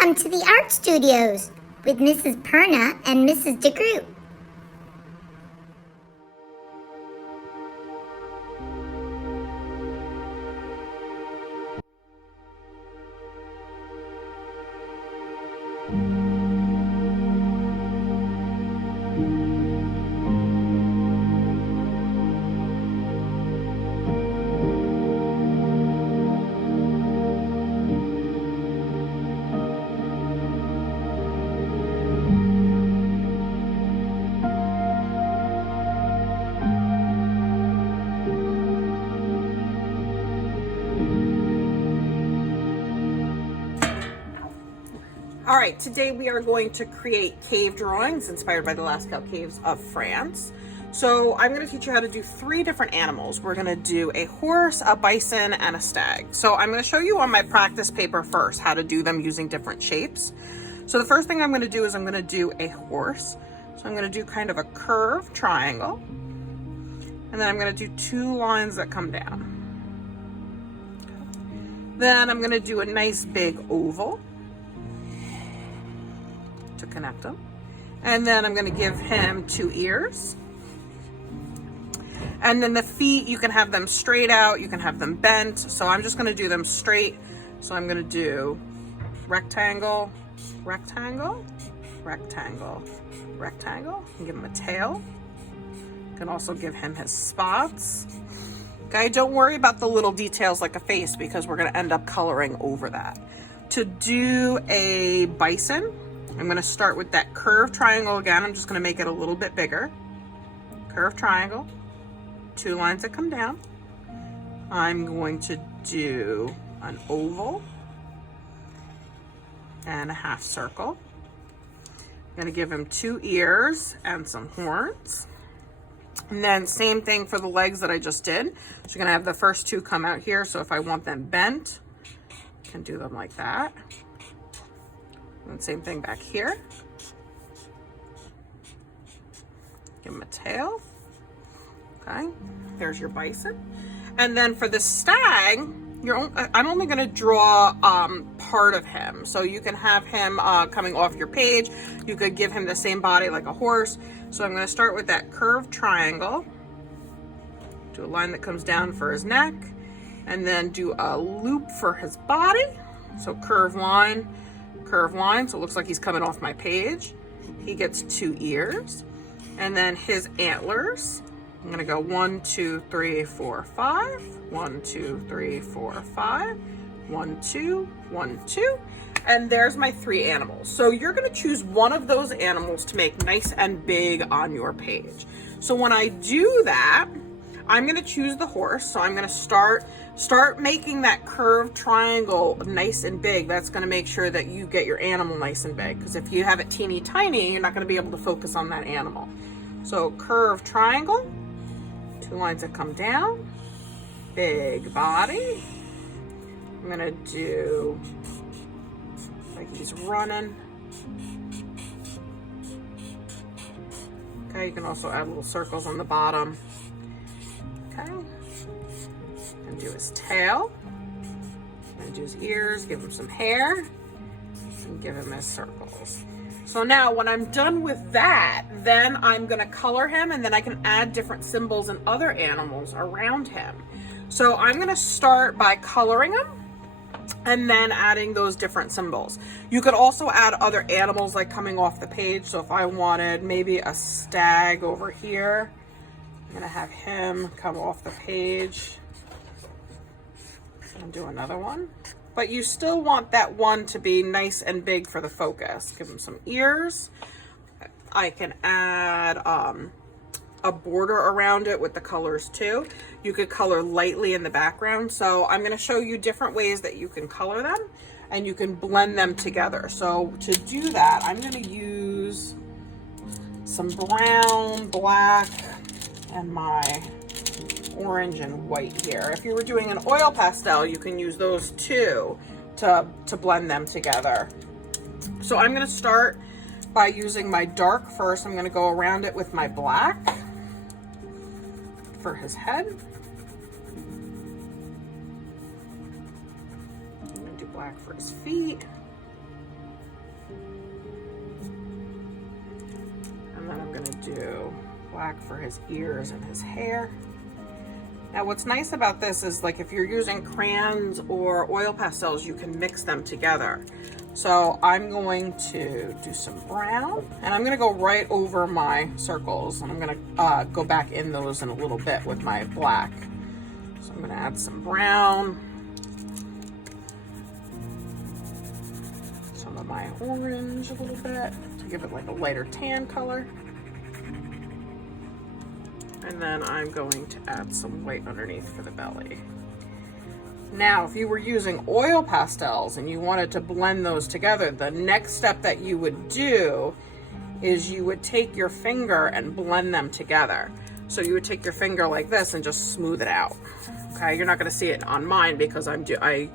Welcome to the Art Studios with Mrs. Perna and Mrs. DeGroot. All right, today we are going to create cave drawings inspired by the Lascaux caves of France. So I'm going to teach you how to do 3 different animals. We're going to do a horse, a bison, and a stag. So I'm going to show you on my practice paper first how to do them using different shapes. So the first thing I'm going to do is I'm going to do a horse. So I'm going to do kind of a curved triangle. And then I'm going to do 2 lines that come down. Then I'm going to do a nice big oval to connect them. And then I'm going to give him 2 ears. And then the feet, you can have them straight out, you can have them bent. So I'm just going to do them straight. So I'm going to do rectangle, rectangle, rectangle, rectangle, and give him a tail. You can also give him his spots. Okay, don't worry about the little details like a face because we're going to end up coloring over that. To do a bison, I'm going to start with that curved triangle again. I'm just going to make it a little bit bigger. Curved triangle, 2 lines that come down. I'm going to do an oval and a half circle. I'm going to give him 2 ears and some horns. And then same thing for the legs that I just did. So you're going to have the first 2 come out here. So if I want them bent, I can do them like that. And same thing back here. Give him a tail. Okay, there's your bison. And then for the stag, I'm only going to draw part of him. So you can have him coming off your page. You could give him the same body like a horse. So I'm going to start with that curved triangle. Do a line that comes down for his neck. And then do a loop for his body. So curved line, so it looks like he's coming off my page. He gets 2 ears. And then his antlers, I'm gonna go 1, 2, 3, 4, 5. 1, 2, 3, 4, 5. 1, 2, 1, 2. And there's my 3 animals. So you're gonna choose one of those animals to make nice and big on your page. So when I do that, I'm gonna choose the horse. So I'm gonna start making that curved triangle nice and big. That's gonna make sure that you get your animal nice and big. Because if you have it teeny tiny, you're not gonna be able to focus on that animal. So curved triangle, 2 lines that come down, big body. I'm gonna do like he's running. Okay, you can also add little circles on the bottom. Okay, and do his tail, and do his ears, give him some hair, and give him his circles. So now when I'm done with that, then I'm gonna color him and then I can add different symbols and other animals around him. So I'm gonna start by coloring him and then adding those different symbols. You could also add other animals like coming off the page. So if I wanted maybe a stag over here, I'm gonna have him come off the page and do another one. But you still want that one to be nice and big for the focus. Give him some ears. I can add a border around it with the colors too. You could color lightly in the background. So I'm gonna show you different ways that you can color them and you can blend them together. So to do that, I'm gonna use some brown, black, and my orange and white here. If you were doing an oil pastel, you can use those too to blend them together. So I'm going to start by using my dark first. I'm going to go around it with my black for his head. I'm going to do black for his feet. And then I'm gonna do black for his ears and his hair. Now what's nice about this is, like, if you're using crayons or oil pastels, you can mix them together. So I'm going to do some brown, and I'm gonna go right over my circles, and I'm gonna go back in those in a little bit with my black. So I'm gonna add some brown, some of my orange a little bit to give it like a lighter tan color. And then I'm going to add some white underneath for the belly. Now, if you were using oil pastels and you wanted to blend those together, the next step that you would do is you would take your finger and blend them together. So you would take your finger like this and just smooth it out. Okay, you're not gonna see it on mine because I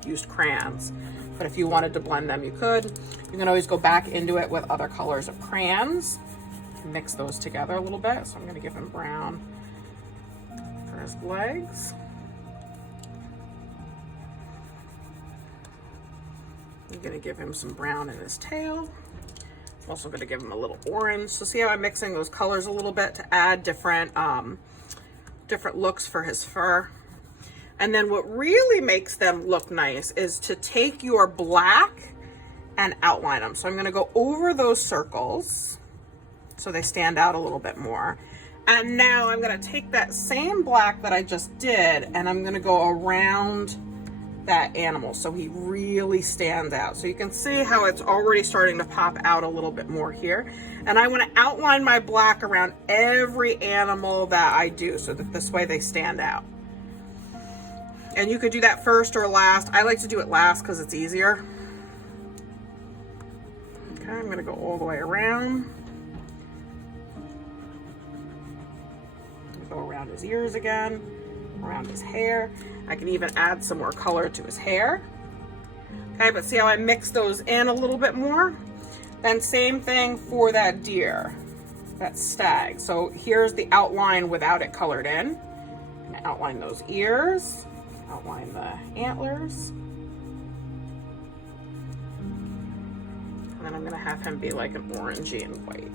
used crayons. But if you wanted to blend them, you could. You can always go back into it with other colors of crayons. Mix those together a little bit. So I'm gonna give him brown for his legs. I'm gonna give him some brown in his tail. I'm also gonna give him a little orange. So see how I'm mixing those colors a little bit to add different looks for his fur. And then what really makes them look nice is to take your black and outline them. So I'm gonna go over those circles so they stand out a little bit more. And now I'm gonna take that same black that I just did and I'm gonna go around that animal so he really stands out. So you can see how it's already starting to pop out a little bit more here. And I wanna outline my black around every animal that I do so that this way they stand out. And you could do that first or last. I like to do it last because it's easier. Okay, I'm gonna go all the way around. Go around his ears again, around his hair. I can even add some more color to his hair. Okay, but see how I mix those in a little bit more? Then same thing for that deer, that stag. So here's the outline without it colored in. I'm gonna outline those ears, outline the antlers. And then I'm gonna have him be like an orangey and white.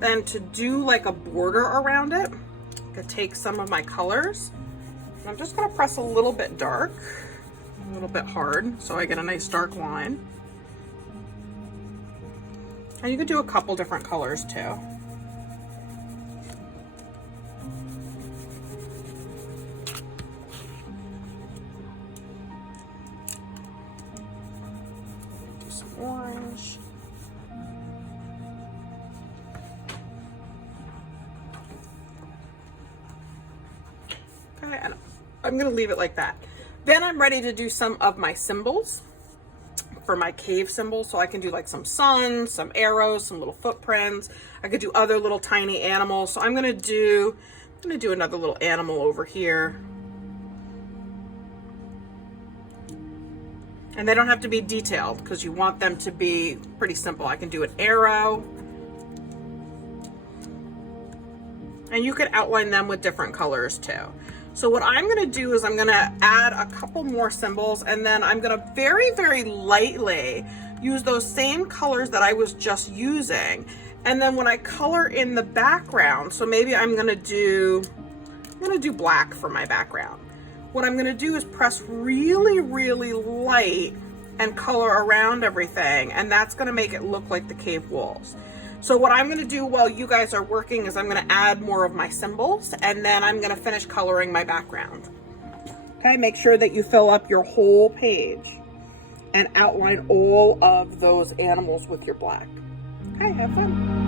Then to do like a border around it, I'm gonna take some of my colors. And I'm just gonna press a little bit dark, a little bit hard, so I get a nice dark line. And you could do a couple different colors too. Do some orange. And I'm gonna leave it like that. Then I'm ready to do some of my symbols for my cave symbols. So I can do like some suns, some arrows, some little footprints. I could do other little tiny animals. So I'm gonna do another little animal over here. And they don't have to be detailed because you want them to be pretty simple. I can do an arrow. And you could outline them with different colors too. So what I'm gonna do is I'm gonna add a couple more symbols and then I'm gonna very, very lightly use those same colors that I was just using. And then when I color in the background, so maybe I'm gonna do black for my background. What I'm gonna do is press really, really light and color around everything. And that's gonna make it look like the cave walls. So what I'm gonna do while you guys are working is I'm gonna add more of my symbols and then I'm gonna finish coloring my background. Okay, make sure that you fill up your whole page and outline all of those animals with your black. Okay, have fun.